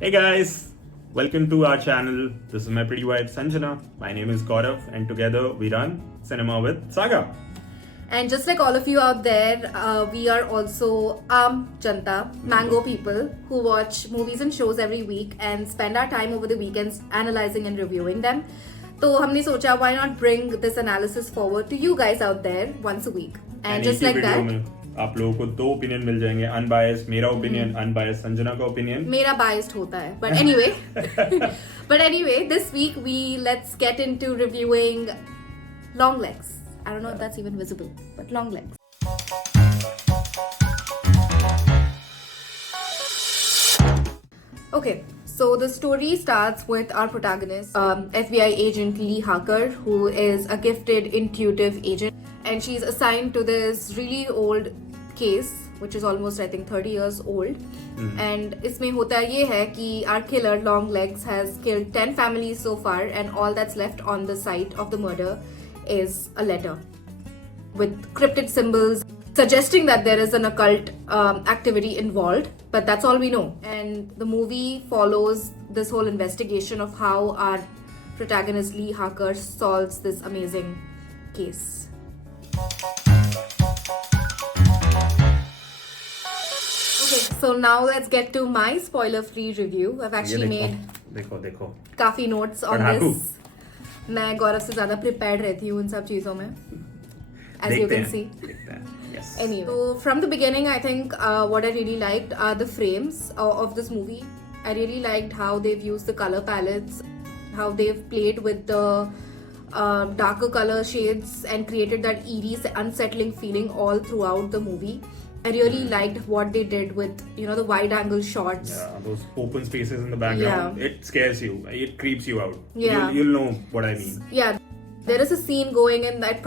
Hey guys, welcome to our channel. This is my pretty wife Sanjana. My name is Gaurav, and together we run Cinema with Saga. And just like all of you out there, we are also Janta, mango people who watch movies and shows every week and spend our time over the weekends analyzing and reviewing them. तो हमने सोचा why not bring this analysis forward to you guys out there once a week. And just एक ही like video that, में आप लोगों को दो opinion मिल जाएंगे, अनबायस्ड मेरा ओपिनियन, अनबायस्ड संजना का ओपिनियन. मेरा biased होता है. But anyway, this week let's get into reviewing Long Legs. I don't know if that's even visible, but Long Legs. Okay, so the story starts with our protagonist, FBI agent Lee Harker, who is a gifted, intuitive agent, and she's assigned to this really old case, which is almost, I think, 30 years old. And इसमें होता ये है कि our killer Long Legs has killed 10 families so far, and all that's left on the site of the murder is a letter with cryptid symbols suggesting that there is an occult activity involved, but that's all we know. And the movie follows this whole investigation of how our protagonist Lee Harker solves this amazing case. Okay, so now let's get to my spoiler-free review. I've actually made देखो काफी notes on पढ़ाकू. this. मैं गौरव से ज्यादा prepared रहती हूँ इन सब चीजों में, as you can see. Yes. Anyway, so from the beginning, I think what I really liked are the frames of this movie. I really liked how they've used the color palettes, how they've played with the darker color shades and created that eerie, unsettling feeling all throughout the movie. I really liked what they did with, the wide angle shots. Yeah, those open spaces in the background. Yeah. It scares you. It creeps you out. Yeah. You'll know what I mean. Yeah. There is a scene going and that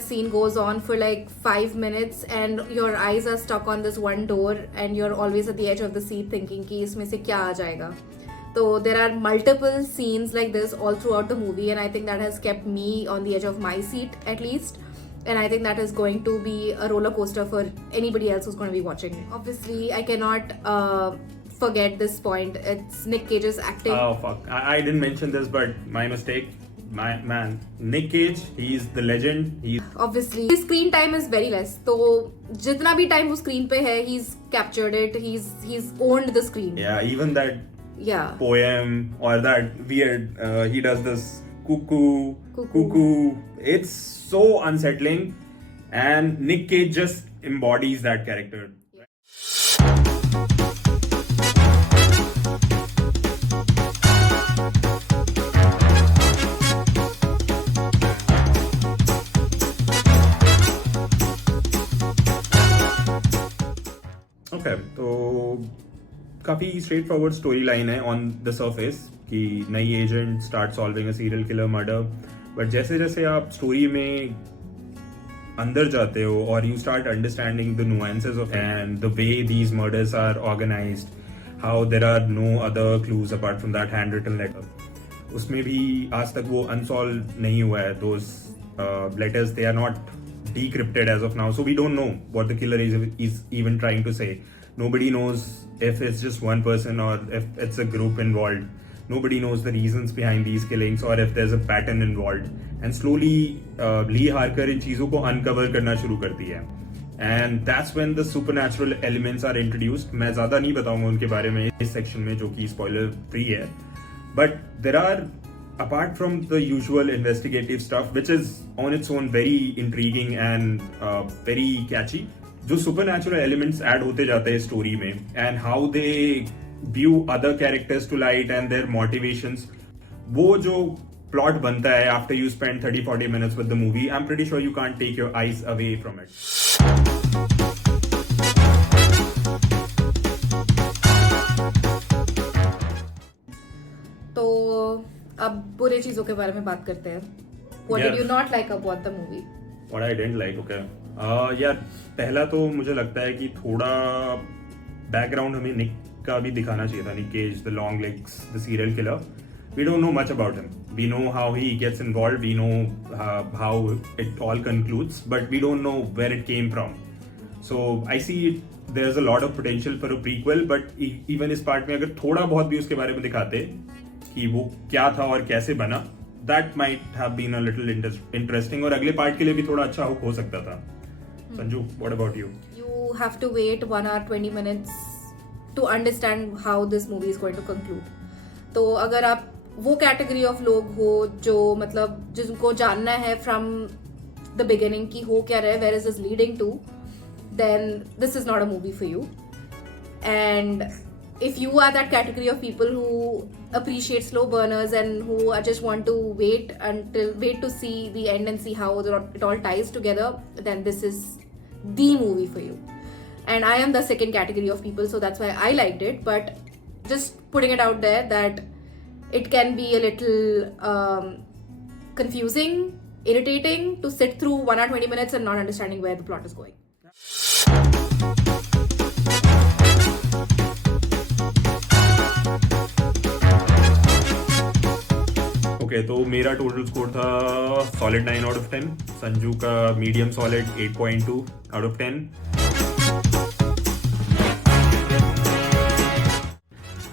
scene goes on for like 5 minutes and your eyes are stuck on this one door and you're always at the edge of the seat thinking कि इसमें से क्या आ जाएगा. So there are multiple scenes like this all throughout the movie, and I think that has kept me on the edge of my seat at least. And I think that is going to be a roller coaster for anybody else who's going to be watching. Obviously, I cannot forget this point. It's Nick Cage's acting. Oh fuck! I didn't mention this, but my mistake. My man, Nick Cage, he's the legend. Obviously, his screen time is very less. So, जितना भी time वो screen पे है, he's captured it. He's owned the screen. Yeah, even that Yeah. poem or that weird. He does this cuckoo. It's so unsettling, and Nick Cage just embodies that character. Okay, तो काफ़ी straightforward story line है on the surface कि नई agent start solving a serial killer murder, but जैसे जैसे आप story में अंदर जाते हो और you start understanding the nuances of and the way these murders are organised, how there are no other clues apart from that handwritten letter, उसमें भी आज तक वो अनसॉल्व नहीं हुआ है. Those letters they are not decrypted as of now, so we don't know what the killer is even trying to say. Nobody knows if it's just one person or if it's a group involved. Nobody knows the reasons behind these killings or if there's a pattern involved. And slowly Lee Harker इन चीजों को uncover करना शुरू करती है. And that's when the supernatural elements are introduced. मैं ज्यादा नहीं बताऊंगा उनके बारे में इस सेक्शन में जो कि spoiler free है. But there are, apart from the usual investigative stuff, which is on its own very intriguing and very catchy, जो supernatural elements add होते जाते हैं story में, and how they view other characters to light and their motivations, वो जो plot बनता है after you spend 30-40 minutes with the movie, I'm pretty sure you can't take your eyes away from it. तो अब बुरे चीजों के बारे में बात करते हैं. What did you not like about the movie? What I didn't like, okay. यार पहला तो मुझे लगता है कि थोड़ा बैकग्राउंड हमें निक का भी दिखाना चाहिए था. Nick Cage, the long legs, the serial killer. We don't know much about him. We know how he gets involved. We know how it all concludes, but we don't know where it came from. So I see there's a lot of potential for a prequel, but even इस part में अगर थोड़ा बहुत भी उसके बारे में दिखाते कि वो क्या था और कैसे बना, that might have been a little interesting और अगले part के लिए भी थोड़ा अच्छा हो सकता था. Sanju, what about you? You have to wait 1 hour 20 minutes to understand how this movie is going to conclude. तो अगर आप वो कैटेगरी ऑफ लोग हो जो मतलब जिनको जानना है फ्रॉम द बिगिनिंग कि हो क्या रहा है, where is this leading to, then this is not a movie for you. And if you are that category of people who appreciate slow burners and who just want to wait to see the end and see how it all ties together, then this is the movie for you. And I am the second category of people, so that's why I liked it. But just putting it out there that it can be a little confusing, irritating to sit through 1 hour 20 minutes and not understanding where the plot is going. Okay, तो मेरा total score था solid 9 out of 10. Sanju का medium solid 8.2 out of 10.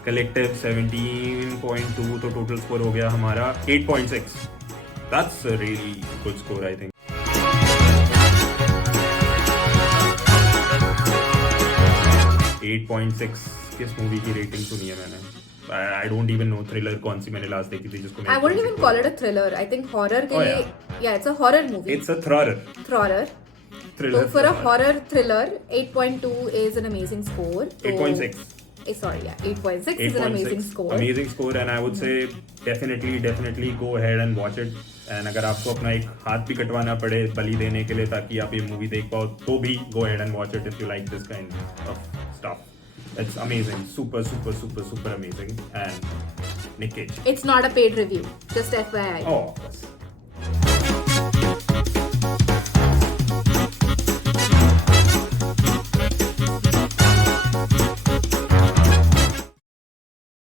Collective 17.2, तो total score हो गया हमारा 8.6. That's a really good score I think. किस movie की रेटिंग सुनी है मैंने? I don't even know thriller कौन सी मैंने लास्ट देखी थी जिसको I wouldn't even call it a thriller. I think horror के लिए, yeah, it's a horror movie. It's a thriller. Thriller. So for a horror thriller, 8.2 is an amazing score. 8.6. Sorry, yeah, 8.6 is an amazing score. Amazing score, and I would say definitely go ahead and watch it. And अगर आपको अपना एक हाथ भी कटवाना पड़े बलि देने के लिए ताकि आप ये मूवी देख पाओ, तो भी go ahead and watch it if you like this kind of stuff. It's amazing, super amazing, and Nick Cage. It's not a paid review, just FYI. Oh, of course.